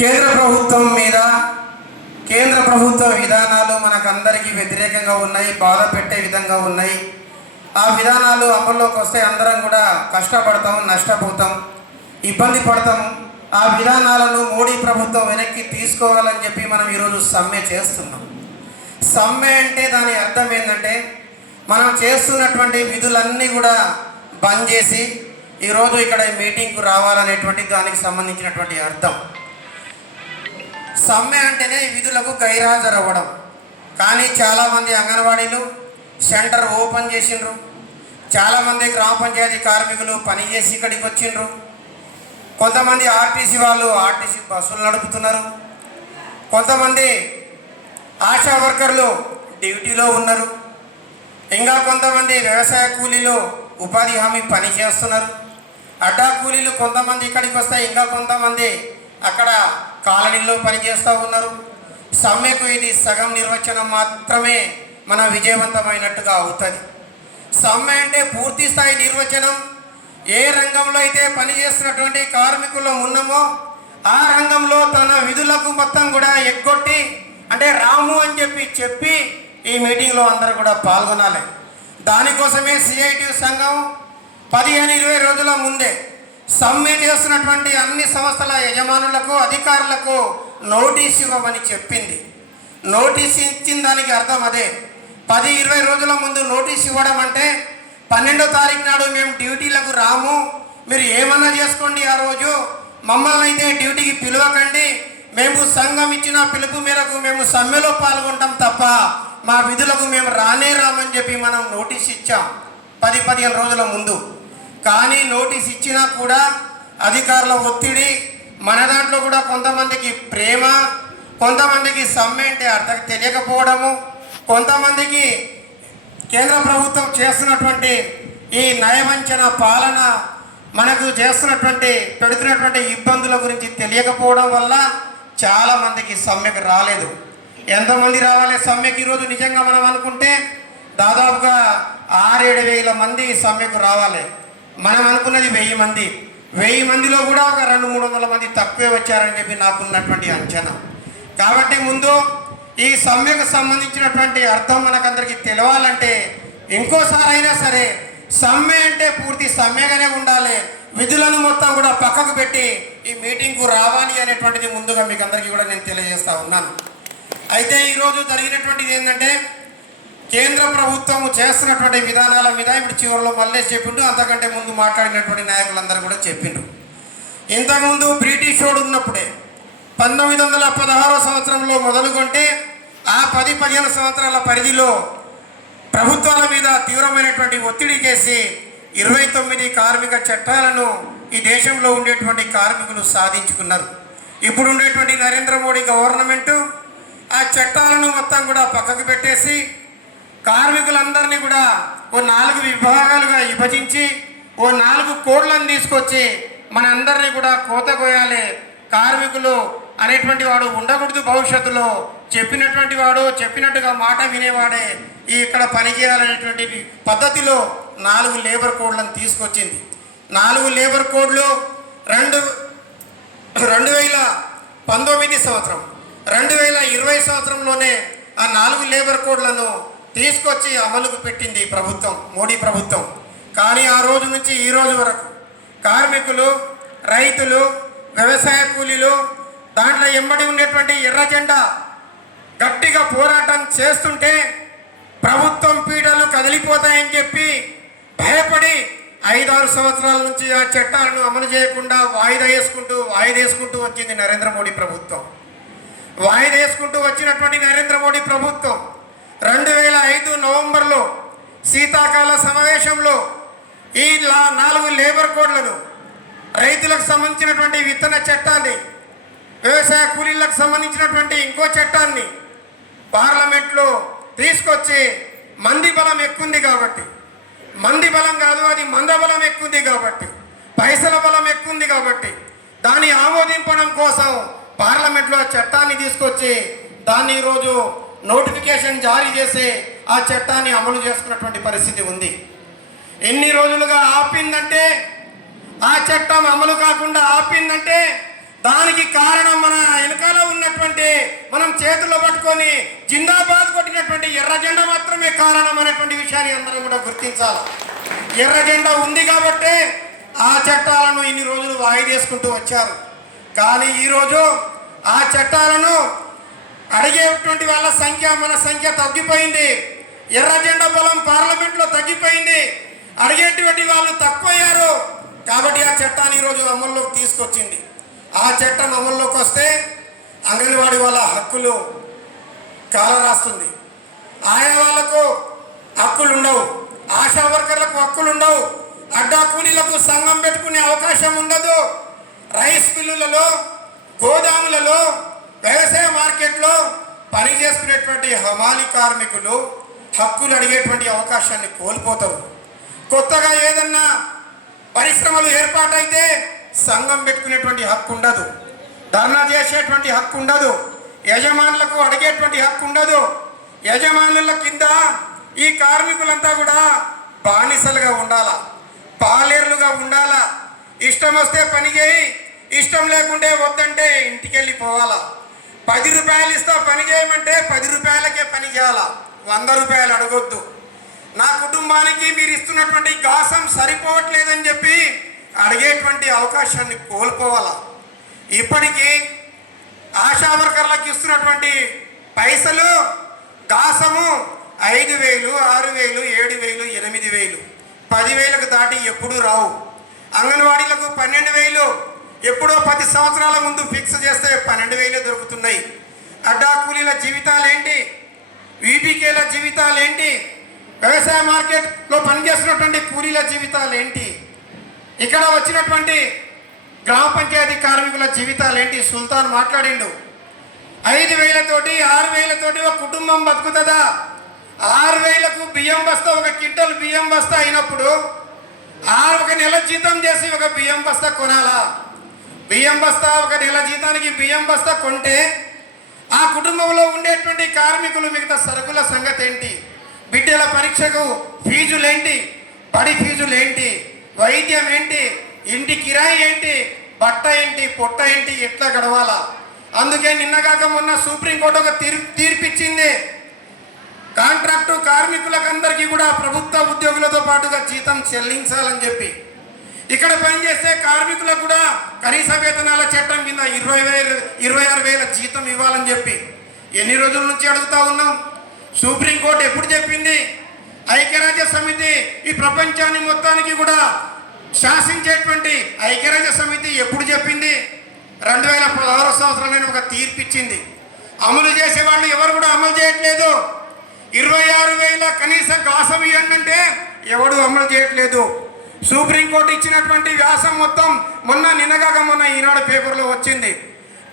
కేంద్ర ప్రభుత్వం మీద కేంద్ర ప్రభుత్వ విధానాలు మనకందరికీ వ్యతిరేకంగా ఉన్నాయి బాధ పెట్టే విధంగా ఉన్నాయి. ఆ విధానాలు అమల్లోకి వస్తే అందరం కూడా కష్టపడతాం నష్టపోతాం ఇబ్బంది పడతాం. ఆ విధానాలను మోడీ ప్రభుత్వం వెనక్కి తీసుకోవాలని చెప్పి మనం ఈరోజు సమ్మె చేస్తున్నాం. సమ్మె అంటే దాని అర్థం ఏంటంటే మనం చేస్తున్నటువంటి విధులన్నీ కూడా బంద్ చేసి ఈరోజు ఇక్కడ మీటింగ్కు రావాలనేటువంటి దానికి సంబంధించినటువంటి అర్థం. సమ్మె అంటేనే విధులకు గైర్హాజరవ్వడం. కానీ చాలామంది అంగన్వాడీలు సెంటర్ ఓపెన్ చేసిండ్రు. చాలామంది గ్రామ పంచాయతీ కార్మికులు పని చేసి ఇక్కడికి వచ్చిండ్రు. కొంతమంది ఆర్టీసీ వాళ్ళు ఆర్టీసీ బస్సులు నడుపుతున్నారు. కొంతమంది ఆశా వర్కర్లు డ్యూటీలో ఉన్నారు. ఇంకా కొంతమంది వ్యవసాయ కూలీలు ఉపాధి హామీ పని చేస్తున్నారు. అడ్డా కూలీలు కొంతమంది ఇక్కడికి వస్తే ఇంకా కొంతమంది అక్కడ కాలనీలో పనిచేస్తూ ఉన్నారు. సమ్మెకు ఇది సగం నిర్వచనం మాత్రమే మన విజయవంతమైనట్టుగా అవుతుంది. సమ్మె అంటే పూర్తి స్థాయి నిర్వచనం. ఏ రంగంలో అయితే పనిచేస్తున్నటువంటి కార్మికులు ఉన్నామో ఆ రంగంలో తన విధులకు మొత్తం కూడా ఎగ్గొట్టి అంటే రాము అని చెప్పి చెప్పి ఈ మీటింగ్లో అందరూ కూడా పాల్గొనాలి. దానికోసమే సిఐటి సంఘం పదిహేను ఇరవై రోజుల ముందే సమ్మె చేస్తున్నటువంటి అన్ని సంస్థల యజమానులకు అధికారులకు నోటీస్ ఇవ్వమని చెప్పింది. నోటీస్ ఇచ్చిన దానికి అర్థం అదే. పది ఇరవై రోజుల ముందు నోటీస్ ఇవ్వడం అంటే పన్నెండో తారీఖు నాడు మేము డ్యూటీలకు రాము మీరు ఏమన్నా చేసుకోండి ఆ రోజు. మమ్మల్ని అయితే డ్యూటీకి పిలవకండి. మేము సంఘం ఇచ్చిన పిలుపు మేరకు మేము సమ్మెలో పాల్గొంటాం తప్ప మా విధులకు మేము రానే రామని చెప్పి మనం నోటీస్ ఇచ్చాం. పది పదిహేను రోజుల ముందు. కానీ నోటీస్ ఇచ్చినా కూడా అధికారుల ఒత్తిడి మన దాంట్లో కూడా కొంతమందికి ప్రేమ కొంతమందికి సమ్మె అంటే అర్థం తెలియకపోవడము కొంతమందికి కేంద్ర ప్రభుత్వం చేస్తున్నటువంటి ఈ నయవంచన పాలన మనకు చేస్తున్నటువంటి పెడుతున్నటువంటి ఇబ్బందుల గురించి తెలియకపోవడం వల్ల చాలామందికి సమ్మెకు రాలేదు. ఎంతమంది రావాలి సమ్మెకి ఈరోజు నిజంగా మనం అనుకుంటే దాదాపుగా ఆరేడు వేల మంది సమ్మెకు రావాలి. మనం అనుకున్నది వెయ్యి మంది. వెయ్యి మందిలో కూడా ఒక రెండు మూడు వందల మంది తక్కువే వచ్చారని చెప్పి నాకున్నటువంటి అంచనా. కాబట్టి ముందు ఈ సమ్మెకు సంబంధించినటువంటి అర్థం మనకందరికీ తెలవాలంటే ఇంకోసారి అయినా సరే సమ్మె అంటే పూర్తి సమ్మెగానే ఉండాలి. విధులను మొత్తం కూడా పక్కకు పెట్టి ఈ మీటింగ్కు రావాలి అనేటువంటిది ముందుగా మీకు అందరికీ కూడా నేను తెలియజేస్తా ఉన్నాను. అయితే ఈరోజు జరిగినటువంటిది ఏంటంటే కేంద్ర ప్రభుత్వం చేస్తున్నటువంటి విధానాల మీద ఇప్పుడు చివరిలో మల్లేష్ చెప్పిండు. అంతకంటే ముందు మాట్లాడినటువంటి నాయకులందరూ కూడా చెప్పిండు ఇంతకుముందు బ్రిటిష్ వాడు ఉన్నప్పుడే పంతొమ్మిది వందల పదహారో సంవత్సరంలో మొదలుకొంటే ఆ పది పదిహేను సంవత్సరాల పరిధిలో ప్రభుత్వాల మీద తీవ్రమైనటువంటి ఒత్తిడి చేసి ఇరవై తొమ్మిది కార్మిక చట్టాలను ఈ దేశంలో ఉండేటువంటి కార్మికులు సాధించుకున్నారు. ఇప్పుడు ఉండేటువంటి నరేంద్ర మోడీ గవర్నమెంటు ఆ చట్టాలను మొత్తం కూడా పక్కకు పెట్టేసి కార్మికులందరినీ కూడా ఓ నాలుగు విభాగాలుగా విభజించి ఓ నాలుగు కోడ్లను తీసుకొచ్చి మనందరినీ కూడా కోత కోయాలి. కార్మికులు అనేటువంటి వాడు ఉండకూడదు భవిష్యత్తులో. చెప్పినటువంటి వాడు చెప్పినట్టుగా మాట వినేవాడే. ఈ ఇక్కడ పనిచేయాలనేటువంటి పద్ధతిలో నాలుగు లేబర్ కోడ్లను తీసుకొచ్చింది. నాలుగు లేబర్ కోడ్లు రెండు రెండు వేల పంతొమ్మిది సంవత్సరం. రెండు వేల ఇరవై సంవత్సరంలోనే ఆ నాలుగు లేబర్ కోడ్లను తీసుకొచ్చి అమలుకు పెట్టింది ప్రభుత్వం మోడీ ప్రభుత్వం. కానీ ఆ రోజు నుంచి ఈ రోజు వరకు కార్మికులు రైతులు వ్యవసాయ కూలీలు దాంట్లో ఎంబడి ఉండేటువంటి ఎర్ర జెండా గట్టిగా పోరాటం చేస్తుంటే ప్రభుత్వం పీడలు కదిలిపోతాయని చెప్పి భయపడి ఐదారు సంవత్సరాల నుంచి ఆ చట్టాలను అమలు చేయకుండా వాయిదా వేసుకుంటూ వాయిదా వేసుకుంటూ వచ్చింది నరేంద్ర మోడీ ప్రభుత్వం. వాయిదా వేసుకుంటూ వచ్చినటువంటి నరేంద్ర మోడీ ప్రభుత్వం రెండు వేల ఐదు నవంబర్లో శీతాకాల సమావేశంలో ఈ నాలుగు లేబర్ కోడ్లను రైతులకు సంబంధించినటువంటి విత్తన చట్టాన్ని వ్యవసాయ కూలీలకు సంబంధించినటువంటి ఇంకో చట్టాన్ని పార్లమెంట్లో తీసుకొచ్చి మంది బలం ఎక్కుంది కాబట్టి మంది బలం కాదు అది మంద బలం ఎక్కుంది కాబట్టి పైసల బలం ఎక్కుంది కాబట్టి దాన్ని ఆమోదింపడం కోసం పార్లమెంట్లో ఆ చట్టాన్ని తీసుకొచ్చి దాన్ని ఈరోజు నోటిఫికేషన్ జారీ చేసి ఆ చట్టాన్ని అమలు చేసుకున్నటువంటి పరిస్థితి ఉంది. ఎన్ని రోజులుగా ఆపిందంటే ఆ చట్టం అమలు కాకుండా ఆపిందంటే దానికి కారణం మన వెనకాల ఉన్నటువంటి మనం చేతుల్లో పట్టుకొని జిందాబాద్ కొట్టినటువంటి ఎర్ర జెండా మాత్రమే కారణం అనేటువంటి విషయాన్ని అందరం కూడా గుర్తించాలి. ఎర్ర జెండా ఉంది కాబట్టి ఆ చట్టాలను ఇన్ని రోజులు వాయిదేసుకుంటూ వచ్చారు. కానీ ఈరోజు ఆ చట్టాలను అడిగేటువంటి వాళ్ళ సంఖ్య మన సంఖ్య తగ్గిపోయింది. ఎర్రజెండ బలం పార్లమెంట్లో తగ్గిపోయింది. అడిగేటువంటి వాళ్ళు తక్కువయ్యారు. కాబట్టి ఆ చట్టాన్ని ఈరోజు అమల్లోకి తీసుకొచ్చింది. ఆ చట్టం అమల్లోకి వస్తే అంగన్వాడి వాళ్ళ హక్కులు కాల రాస్తుంది ఆయా వాళ్ళకు హక్కులు ఉండవు. ఆశా వర్కర్లకు హక్కులు ఉండవు. అడ్డా కూలీలకు సంఘం పెట్టుకునే అవకాశం ఉండదు. రైస్ మిల్లులలో గోదాములలో వ్యవసాయ మార్కెట్లో పని చేసుకునేటువంటి హమాలి కార్మికులు హక్కులు అడిగేటువంటి అవకాశాన్ని కోల్పోతారు. కొత్తగా ఏదన్నా పరిశ్రమలు ఏర్పాటైతే సంఘం పెట్టుకునేటువంటి హక్కు ఉండదు. ధర్నా చేసేటువంటి హక్కు ఉండదు. యజమానులకు అడిగేటువంటి హక్కు ఉండదు. యజమానుల కింద ఈ కార్మికులంతా కూడా బానిసలుగా ఉండాలా పాలేరులుగా ఉండాలా. ఇష్టం వస్తే పని చేయి ఇష్టం లేకుంటే వద్దంటే ఇంటికి వెళ్ళిపోవాలా పది రూపాయలు ఇస్తా పని చేయమంటే పది రూపాయలకే పని చేయాలా. వంద రూపాయలు అడగొద్దు. నా కుటుంబానికి మీరు ఇస్తున్నటువంటి గాసం సరిపోవట్లేదని చెప్పి అడిగేటువంటి అవకాశాన్ని కోల్పోవాలా. ఇప్పటికీ ఆశా వర్కర్లకు ఇస్తున్నటువంటి పైసలు గాసము ఐదు వేలు ఆరు వేలు ఏడు వేలు ఎనిమిది వేలు. పదివేలకు దాటి ఎప్పుడూ రావు. అంగన్వాడీలకు పన్నెండు వేలు ఎప్పుడో పది సంవత్సరాల ముందు ఫిక్స్ చేస్తే పన్నెండు వేలే దొరుకుతున్నాయి. అడ్డా కూలీల జీవితాలు ఏంటి వీపీకేల జీవితాలు ఏంటి వ్యవసాయ మార్కెట్లో పనిచేస్తున్నటువంటి కూలీల జీవితాలు ఏంటి ఇక్కడ వచ్చినటువంటి గ్రామ పంచాయతీ కార్మికుల జీవితాలు ఏంటి సుల్తాన్ మాట్లాడిండు. ఐదు వేలతోటి ఆరు వేలతోటి ఒక కుటుంబం బతుకుతుందా? ఆరు వేలకు బియ్యం బస్తా ఒక క్వింటల్ బియ్యం బస్తా అయినప్పుడు ఆరు ఒక నెల జీతం చేసి ఒక బియ్యం బస్తా కొనాలా? బియ్యం బస్తా ఒక నెల జీతానికి బియ్యం బస్తా కొంటే ఆ కుటుంబంలో ఉండేటువంటి కార్మికులు మిగతా సరుకుల సంగతి ఏంటి బిడ్డల పరీక్షకు ఫీజులేంటి? బడి ఫీజులేంటి? వైద్యం ఏంటి ఇంటి కిరాయి ఏంటి? బట్ట ఏంటి? పొట్ట ఏంటి? ఎట్లా గడవాలా? అందుకే నిన్నగాక మొన్న సుప్రీంకోర్టు ఒక తీర్ తీర్పిచ్చింది. కాంట్రాక్టు కార్మికులకందరికీ కూడా ప్రభుత్వ ఉద్యోగులతో పాటుగా జీతం చెల్లించాలని చెప్పి. ఇక్కడ పనిచేసే కార్మికులకు కూడా కనీస వేతనాల చట్టం కింద ఇరవై వేలు ఇరవై ఆరు వేల జీతం ఇవ్వాలని చెప్పి ఎన్ని రోజుల నుంచి అడుగుతా ఉన్నాం? సుప్రీంకోర్టు ఎప్పుడు చెప్పింది? ఐక్యరాజ్య సమితి ఈ ప్రపంచాన్ని మొత్తానికి కూడా శాసించేటువంటి ఐక్యరాజ్య సమితి ఎప్పుడు చెప్పింది? రెండు వేల పదహారు సంవత్సరంలో ఒక తీర్పు ఇచ్చింది అమలు చేసే వాళ్ళు ఎవరు కూడా అమలు చేయట్లేదు. ఇరవై ఆరు వేల కనీస గాసం ఇవ్వండి అంటే ఎవడు అమలు చేయట్లేదు. సుప్రీంకోర్టు ఇచ్చినటువంటి వ్యాసం మొత్తం మొన్న నిన్నగాక మొన్న ఈనాడు పేపర్లో వచ్చింది.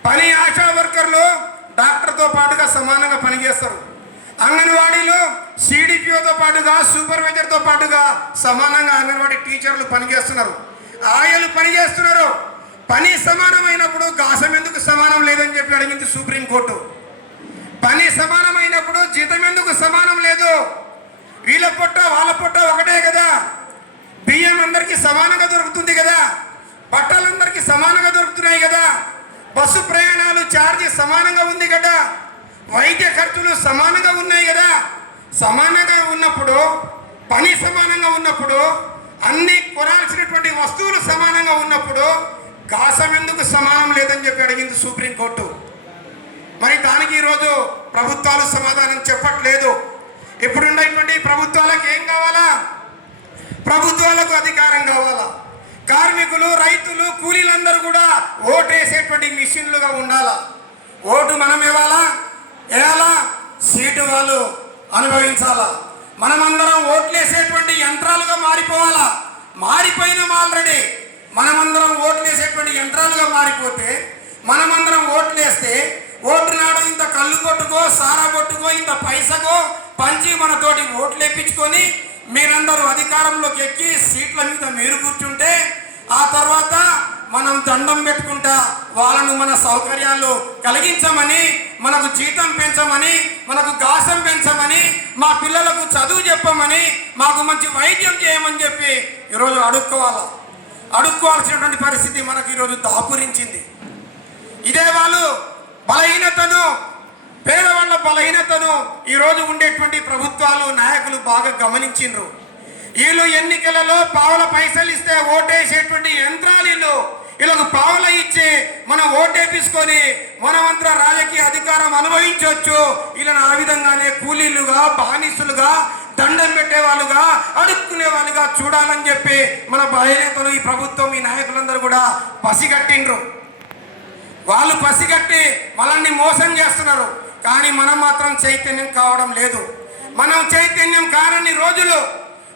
పని ఆశా వర్కర్లు డాక్టర్తో పాటుగా సమానంగా పనిచేస్తారు. అంగన్వాడీలు సిడిపిఓతో పాటుగా సూపర్వైజర్తో పాటుగా సమానంగా అంగన్వాడీ టీచర్లు పనిచేస్తున్నారు. ఆయలు పనిచేస్తున్నారు. పని సమానమైనప్పుడు గాసం ఎందుకు సమానం లేదని చెప్పి అడిగింది సుప్రీంకోర్టు. పని సమానమైనప్పుడు జీతం ఎందుకు సమానం లేదు? వీళ్ళ పొట్ట వాళ్ళ పొట్ట ఒకటే కదా. బియ్యం అందరికీ సమానంగా దొరుకుతుంది కదా? బట్టలందరికీ సమానంగా దొరుకుతున్నాయి కదా? బస్సు ప్రయాణాలు ఛార్జీ సమానంగా ఉంది కదా? వైద్య ఖర్చులు సమానంగా ఉన్నాయి కదా? సమానంగా ఉన్నప్పుడు పని సమానంగా ఉన్నప్పుడు అన్ని కొనాల్సినటువంటి వస్తువులు సమానంగా ఉన్నప్పుడు కాసం ఎందుకు సమానం లేదని చెప్పి అడిగింది సుప్రీంకోర్టు. మరి దానికి ఈరోజు ప్రభుత్వాలు సమాధానం చెప్పట్లేదు. ఇప్పుడున్నటువంటి ప్రభుత్వాలకు ఏం కావాలా? ప్రభుత్వాలకు అధికారం కావాలా? కార్మికులు రైతులు కూలీలందరూ కూడా ఓటు వేసేటువంటి మిషన్లుగా ఉండాలా? ఓటు మనం ఇవ్వాలా? వేయాలా సీటు వాళ్ళు అనుభవించాలా? మనమందరం ఓట్లేసేటువంటి యంత్రాలుగా మారిపోవాలా? మారిపోయినాం ఆల్రెడీ. మనమందరం ఓట్లేసేటువంటి యంత్రాలుగా మారిపోతే మనమందరం ఓట్లేస్తే ఓటు నాడు ఇంత కళ్ళు కొట్టుకో సారా కొట్టుకో ఇంత పైసకో పంచి మనతోటి ఓట్లు వేయించుకొని మీరందరూ అధికారంలోకి ఎక్కి సీట్ల మీద మీరు కూర్చుంటే ఆ తర్వాత మనం దండం పెట్టుకుంటా వాళ్ళను మన సౌకర్యాలు కలిగించమని మనకు జీతం పెంచమని మనకు గాసం పెంచమని మా పిల్లలకు చదువు చెప్పమని మాకు మంచి వైద్యం చేయమని చెప్పి ఈరోజు అడుక్కోవాలి. అడుక్కోవాల్సినటువంటి పరిస్థితి మనకు ఈరోజు దాపురించింది. ఇదే వాళ్ళు బలహీనతను పేదవాళ్ళ బలహీనతను ఈరోజు ఉండేటువంటి ప్రభుత్వాలు నాయకులు బాగా గమనించిండ్రు. వీళ్ళు ఎన్నికలలో పావుల పైసలు ఇస్తే ఓటేసేటువంటి యంత్రాలు వీళ్ళు. వీళ్ళకు పావుల ఇచ్చి మనం ఓటేపించుకొని మనమంతా రాజకీయ అధికారం అనుభవించవచ్చు. వీళ్ళని ఆ విధంగానే కూలీలుగా బానిసులుగా దండం పెట్టే వాళ్ళుగా అడుక్కునే వాళ్ళుగా చూడాలని చెప్పి మన బలహీనతలు ఈ ప్రభుత్వం ఈ నాయకులందరూ కూడా పసిగట్టిండ్రు. వాళ్ళు పసిగట్టి మనల్ని మోసం చేస్తున్నారు. కానీ మనం మాత్రం చైతన్యం కావడం లేదు. మనం చైతన్యం కారని రోజులు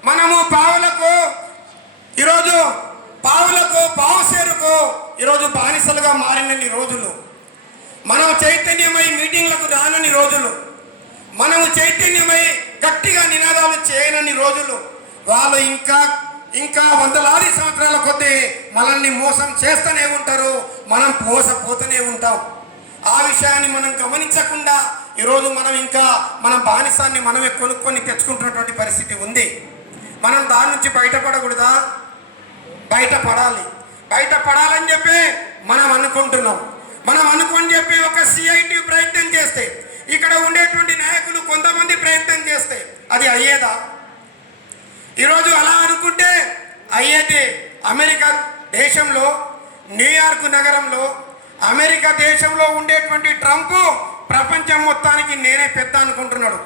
మనము పావులకు ఈరోజు పావులకు పావుసేరుకు ఈరోజు బానిసలుగా మారినన్ని రోజులు. మనం చైతన్యమై మీటింగ్లకు రానని రోజులు. మనము చైతన్యమై గట్టిగా నినాదాలు చేయనని రోజులు. వాళ్ళు ఇంకా ఇంకా వందలాది సంవత్సరాల కొద్దీ మనల్ని మోసం చేస్తూనే ఉంటారు. మనం మోసపోతూనే ఉంటాం. ఆ విషయాన్ని మనం గమనించకుండా ఈరోజు మనం ఇంకా మన బానిసాన్ని మనమే కొనుక్కొని తెచ్చుకుంటున్నటువంటి పరిస్థితి ఉంది. మనం దాని నుంచి బయటపడకూడదా? బయటపడాలి. బయటపడాలని చెప్పి మనం అనుకుంటున్నాం. మనం అనుకొని చెప్పి ఒక సిఐటి ప్రయత్నం చేస్తే ఇక్కడ ఉండేటువంటి నాయకులు కొంతమంది ప్రయత్నం చేస్తే అది అయ్యేదా? ఈరోజు అలా అనుకుంటే అయ్యేది. అమెరికా దేశంలో న్యూయార్క్ నగరంలో అమెరికా దేశంలో ఉండేటువంటి ట్రంప్ ప్రపంచం మొత్తానికి నేనే పెద్ద అనుకుంటున్నాడు.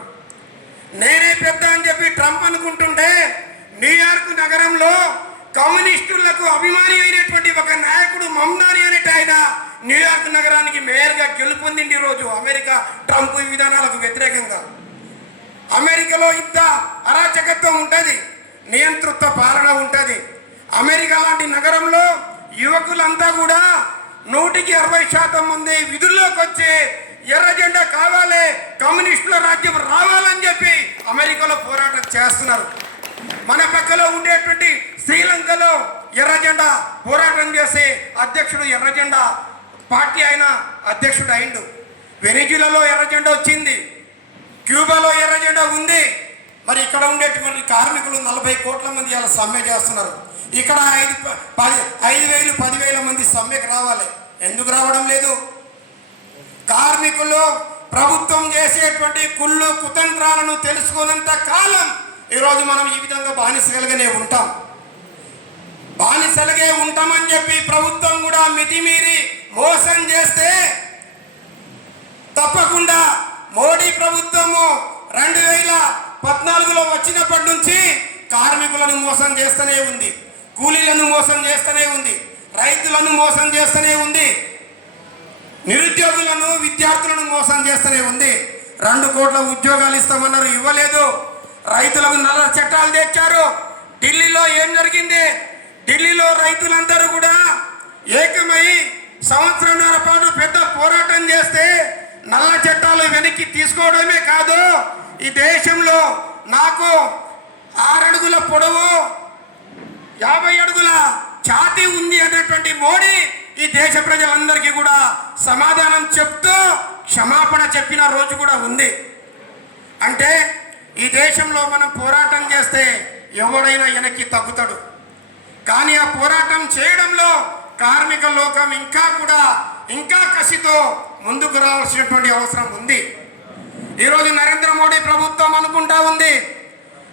నేనే పెద్ద అని చెప్పి ట్రంప్ అనుకుంటుంటే న్యూయార్క్ నగరంలో కమ్యూనిస్టులకు అభిమాని అయినటువంటి ఒక నాయకుడు మమ్దాని అనేట ఆయన న్యూయార్క్ నగరానికి మేయర్గా గెలుపొందింది ఈరోజు అమెరికా ట్రంప్ విధానాలకు వ్యతిరేకంగా. అమెరికాలో ఇంత అరాచకత్వం ఉంటుంది నియంతృత్వ పాలన ఉంటుంది. అమెరికా లాంటి నగరంలో యువకులంతా కూడా నూటికి అరవై శాతం మంది విధుల్లోకి వచ్చి ఎర్ర జెండా కావాలి కమ్యూనిస్టుల రాజ్యం రావాలని చెప్పి అమెరికాలో పోరాటం చేస్తున్నారు. మన పక్కలో ఉండేటువంటి శ్రీలంకలో ఎర్ర జెండా పోరాటం చేసి అధ్యక్షుడు ఎర్ర జెండా పార్టీ అయిన అధ్యక్షుడు అయిండు. వెనిజులలో ఎర్ర జెండా వచ్చింది క్యూబాలో ఎర్ర జెండా ఉంది. మరి ఇక్కడ ఉండేటువంటి కార్మికులు నలభై కోట్ల మంది అలా సమ్మె చేస్తున్నారు. ఇక్కడ ఐదు ప- పది ఐదు వేలు పదివేల మంది సమ్మెకు రావాలి. ఎందుకు రావడం లేదు? కార్మికులు ప్రభుత్వం చేసేటువంటి కుళ్ళు కుతంత్రాలను తెలుసుకున్నంత కాలం ఈరోజు మనం ఈ విధంగా బానిసలుగానే ఉంటాం. బానిసలుగే ఉంటామని చెప్పి ప్రభుత్వం కూడా మితిమీరి మోసం చేస్తే తప్పకుండా మోడీ ప్రభుత్వము రెండు వేల పద్నాలుగులో వచ్చినప్పటి నుంచి కార్మికులను మోసం చేస్తూనే ఉంది. కూలీలను మోసం చేస్తూనే ఉంది. రైతులను మోసం చేస్తూనే ఉంది. నిరుద్యోగులను విద్యార్థులను మోసం చేస్తూనే ఉంది. రెండు కోట్ల ఉద్యోగాలు ఇస్తామన్నారు ఇవ్వలేదు. రైతులకు నల్ల చట్టాలు తెచ్చారు. ఢిల్లీలో ఏం జరిగింది? ఢిల్లీలో రైతులందరూ కూడా ఏకమై సంవత్సరంన్నర పాటు పెద్ద పోరాటం చేస్తే నల్ల చట్టాలు వెనక్కి తీసుకోవడమే కాదు. ఈ దేశంలో నాకు ఆరడుగుల పొడవు యాభై అడుగుల ఛాతీ ఉంది అనేటువంటి మోడీ ఈ దేశ ప్రజలందరికీ కూడా సమాధానం చెప్తూ క్షమాపణ చెప్పిన రోజు కూడా ఉంది. అంటే ఈ దేశంలో మనం పోరాటం చేస్తే ఎవడైనా వెనక్కి తగ్గుతాడు. కానీ ఆ పోరాటం చేయడంలో కార్మిక లోకం ఇంకా కూడా ఇంకా కసితో ముందుకు రావాల్సినటువంటి అవసరం ఉంది. ఈరోజు నరేంద్ర మోడీ ప్రభుత్వం అనుకుంటా ఉంది.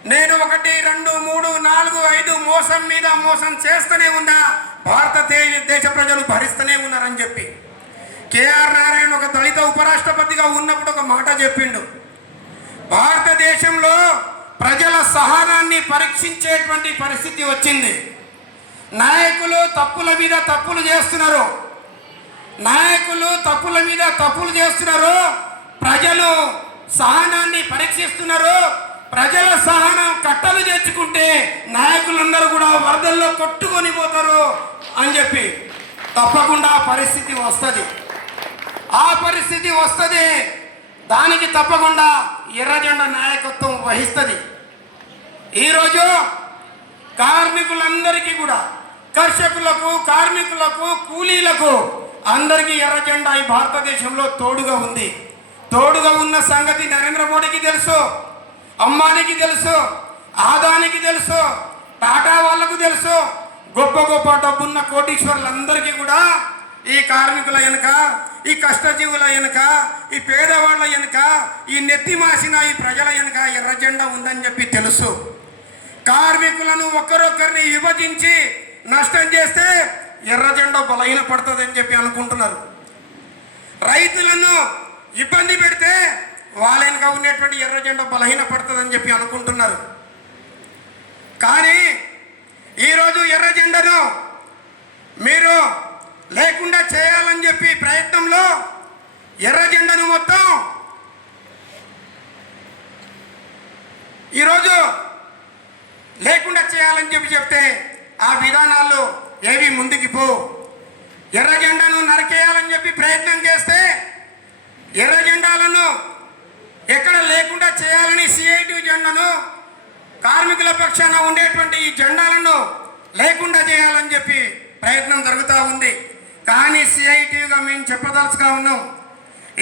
నేను ఒకటి రెండు మూడు నాలుగు ఐదు మోసం మీద మోసం చేస్తూనే ఉన్నా. భారతదేశ దేశ ప్రజలు భరిస్తూనే ఉన్నారని చెప్పి. కేఆర్ నారాయణ ఒక దళిత ఉపరాష్ట్రపతిగా ఉన్నప్పుడు ఒక మాట చెప్పిండు. భారతదేశంలో ప్రజల సహనాన్ని పరీక్షించేటువంటి పరిస్థితి వచ్చింది. నాయకులు తప్పుల మీద తప్పులు చేస్తున్నారు. నాయకులు తప్పుల మీద తప్పులు చేస్తున్నారు. ప్రజలు సహనాన్ని పరీక్షిస్తున్నారు. ప్రజల సహనం కట్టలు తెచ్చుకుంటే నాయకులందరూ కూడా వరదల్లో కొట్టుకొని పోతారు అని చెప్పి తప్పకుండా పరిస్థితి వస్తుంది. ఆ పరిస్థితి వస్తుంది. దానికి తప్పకుండా ఎర్రజెండ నాయకత్వం వహిస్తుంది. ఈరోజు కార్మికులందరికీ కూడా కర్షకులకు కార్మికులకు కూలీలకు అందరికీ ఎర్రజెండా ఈ భారతదేశంలో తోడుగా ఉంది. తోడుగా ఉన్న సంగతి నరేంద్ర మోడీకి తెలుసు అంబానీకి తెలుసు ఆదానికి తెలుసు టాటా వాళ్ళకు తెలుసు. గొప్ప గొప్ప డబ్బున్న కోటీశ్వరులందరికీ కూడా ఈ కార్మికుల వెనుక ఈ కష్టజీవుల వెనుక ఈ పేదవాళ్ళ వెనుక ఈ నెత్తి మాసిన ఈ ప్రజల వెనుక ఎర్రజెండా ఉందని చెప్పి తెలుసు. కార్మికులను ఒకరొకరిని విభజించి నష్టం చేస్తే ఎర్రజెండ బలహీన పడుతుందని చెప్పి అనుకుంటున్నారు. రైతులను ఇబ్బంది పెడితే వాళ్ళ వెనుక ఉండేటువంటి ఎర్ర జెండా బలహీన పడుతుందని చెప్పి అనుకుంటున్నారు. కానీ ఈరోజు ఎర్ర జెండను మీరు లేకుండా చేయాలని చెప్పి ప్రయత్నంలో ఎర్ర జెండను మొత్తం ఈరోజు లేకుండా చేయాలని చెప్పి చెప్తే ఆ విధానాలు ఏవి ముందుకు పో. ఎర్ర జెండను నరికేయాలని చెప్పి ప్రయత్నం చేస్తే ఎర్ర జెండాలను ఎక్కడ లేకుండా చేయాలని సిఐటి జెండాను కార్మికుల పక్షాన ఉండేటువంటి ఈ జెండాలను లేకుండా చేయాలని చెప్పి ప్రయత్నం జరుగుతూ ఉంది. కానీ సిఐటిగా మేము చెప్పదలుచుగా ఉన్నాం.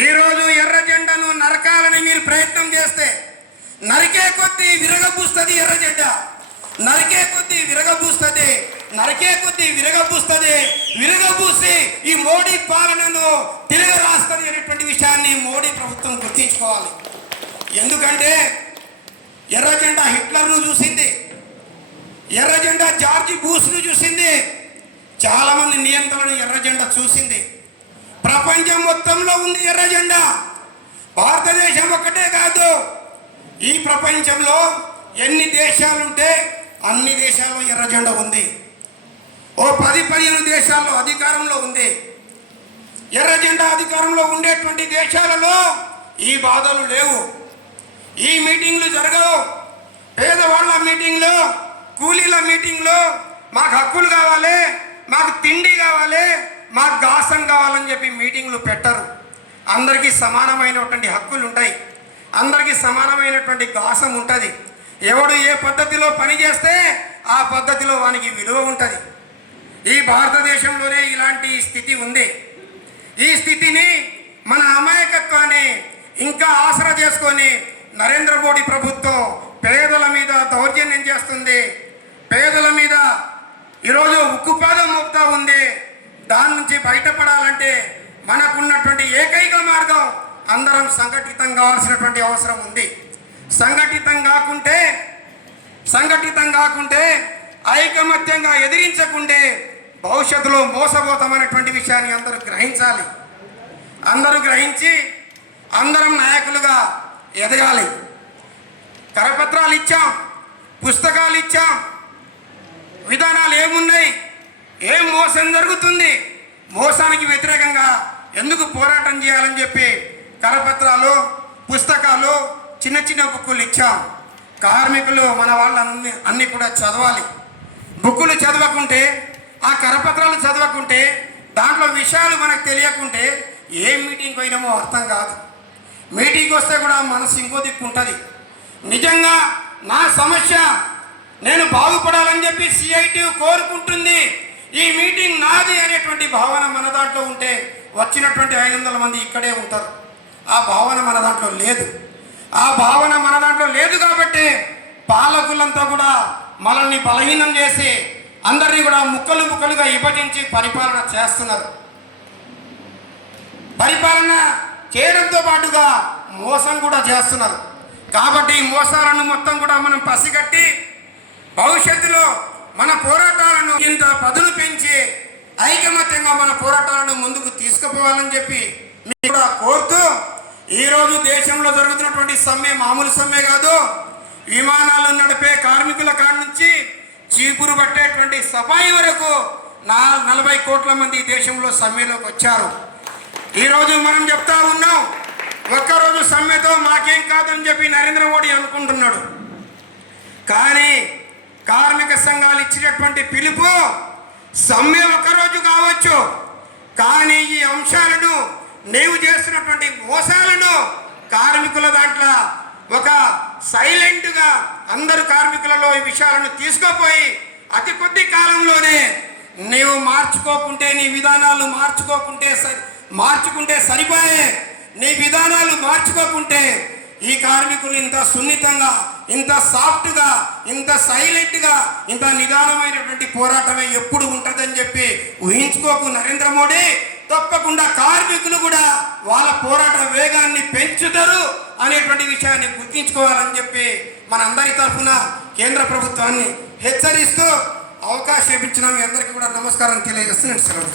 ఈరోజు ఎర్ర జెండను నరకాలని మీరు ప్రయత్నం చేస్తే నరికే కొద్దీ విరగబూస్తుంది ఎర్ర జెండ. నరికే కొద్దీ విరగబూస్తుంది నరికే కొద్దీ విరగబూస్తుంది. విరగబూసి ఈ మోడీ పాలనను తిరగ రాస్తుంది అనేటువంటి విషయాన్ని మోడీ ప్రభుత్వం గుర్తించుకోవాలి. ఎందుకంటే ఎర్రజెండా హిట్లర్ను చూసింది. ఎర్రజెండా జార్జి బూస్ను చూసింది. చాలామంది నియంత్రణ ఎర్రజెండా చూసింది. ప్రపంచం మొత్తంలో ఉంది ఎర్రజెండా భారతదేశం ఒక్కటే కాదు. ఈ ప్రపంచంలో ఎన్ని దేశాలుంటే అన్ని దేశాల్లో ఎర్రజెండ ఉంది. ఓ పది పదిహేను దేశాల్లో అధికారంలో ఉంది. ఎర్ర జెండా అధికారంలో ఉండేటువంటి దేశాలలో ఈ బాధలు లేవు. ఈ మీటింగ్లు జరగవు. పేదవాళ్ళ మీటింగ్లో కూలీల మీటింగ్లో మాకు హక్కులు కావాలి మాకు తిండి కావాలి మాకు గాసం కావాలని చెప్పి మీటింగ్లు పెట్టరు. అందరికీ సమానమైనటువంటి హక్కులు ఉంటాయి. అందరికీ సమానమైనటువంటి గాసం ఉంటుంది. ఎవడు ఏ పద్ధతిలో పని చేస్తే ఆ పద్ధతిలో వానికి విలువ ఉంటుంది. ఈ భారతదేశంలోనే ఇలాంటి స్థితి ఉంది. ఈ స్థితిని మన అమాయకత్వాన్ని ఇంకా ఆసరా చేసుకొని నరేంద్ర మోడీ ప్రభుత్వం పేదల మీద దౌర్జన్యం చేస్తుంది. పేదల మీద ఈరోజు ఉక్కుపాదం మోపుతా ఉంది. దాని నుంచి బయటపడాలంటే మనకున్నటువంటి ఏకైక మార్గం అందరం సంఘటితం కావాల్సినటువంటి అవసరం ఉంది. సంఘటితం కాకుంటే సంఘటితం కాకుంటే ఐకమత్యంగా ఎదిరించకుంటే భవిష్యత్తులో మోసపోతామనేటువంటి విషయాన్ని అందరూ గ్రహించాలి. అందరూ గ్రహించి అందరం నాయకులుగా ఎదగాలి. కరపత్రాలు ఇచ్చాం పుస్తకాలు ఇచ్చాం విధానాలు ఏమున్నాయి ఏం మోసం జరుగుతుంది మోసానికి వ్యతిరేకంగా ఎందుకు పోరాటం చేయాలని చెప్పి కరపత్రాలు పుస్తకాలు చిన్న చిన్న బుక్కులు ఇచ్చాం. కార్మికులు మన వాళ్ళ అన్ని అన్నీ కూడా చదవాలి. బుక్కులు చదవకుంటే ఆ కరపత్రాలు చదవకుంటే దాంట్లో విషయాలు మనకు తెలియకుంటే ఏ మీటింగ్ పోయినామో అర్థం కాదు. మీటింగ్ వస్తే కూడా మనసు ఇంకో దిక్కు ఉంటుంది. నిజంగా నా సమస్య నేను బాగుపడాలని చెప్పి సిఐటి కోరుకుంటుంది. ఈ మీటింగ్ నాది అనేటువంటి భావన మన దాంట్లో ఉంటే వచ్చినటువంటి ఐదు వందల మంది ఇక్కడే ఉంటారు. ఆ భావన మన దాంట్లో లేదు. ఆ భావన మన దాంట్లో లేదు కాబట్టి పాలకులంతా కూడా మనల్ని బలహీనం చేసి అందరినీ కూడా ముక్కలు ముక్కలుగా విభజించి పరిపాలన చేస్తున్నారు. పరిపాలన చేయడంతో పాటుగా మోసం కూడా చేస్తున్నారు. కాబట్టి ఈ మోసాలను మొత్తం కూడా మనం పసిగట్టి భవిష్యత్తులో మన పోరాటాలను ఇంత పదులు పెంచి ఐకమత్యంగా మన పోరాటాలను ముందుకు తీసుకుపోవాలని చెప్పి మీరు కూడా కోరుతూ ఈరోజు దేశంలో జరుగుతున్నటువంటి సమ్మె మామూలు సమ్మె కాదు. విమానాలు నడిపే కార్మికుల కాడ నుంచి చీపురు పట్టేటువంటి సఫాయి వరకు నా నలభై కోట్ల మంది దేశంలో సమ్మెలోకి వచ్చారు. ఈరోజు మనం చెప్తా ఉన్నాం ఒక్కరోజు సమ్మెతో మాకేం కాదని చెప్పి నరేంద్ర మోడీ అనుకుంటున్నాడు. కానీ కార్మిక సంఘాలు ఇచ్చినటువంటి పిలుపు సమ్మె ఒకరోజు కావచ్చు. కానీ ఈ అంశాలను నీవు చేస్తున్నటువంటి మోసాలను కార్మికుల దాంట్లో ఒక సైలెంట్గా అందరు కార్మికులలో ఈ విషయాలను తీసుకుపోయి అతి కొద్ది కాలంలోనే నీవు మార్చుకోకుంటే నీ విధానాలు మార్చుకోకుంటే సరి మార్చుకుంటే సరిపోయే నీ విధానాలు మార్చుకోకుంటే ఈ కార్మికులు ఇంత సున్నితంగా ఇంత సాఫ్ట్గా ఇంత సైలెంట్గా ఇంత నిదానమైనటువంటి పోరాటమే ఎప్పుడు ఉంటుందని చెప్పి ఊహించుకోకు నరేంద్ర మోడీ. తప్పకుండా కార్మికులు కూడా వాళ్ళ పోరాట వేగాన్ని పెంచుతారు అనేటువంటి విషయాన్ని గుర్తించుకోవాలని చెప్పి మనందరి తరఫున కేంద్ర ప్రభుత్వాన్ని హెచ్చరిస్తూ అవకాశం ఇచ్చిన మీ అందరికీ కూడా నమస్కారం తెలియజేస్తున్నాను సెలవు.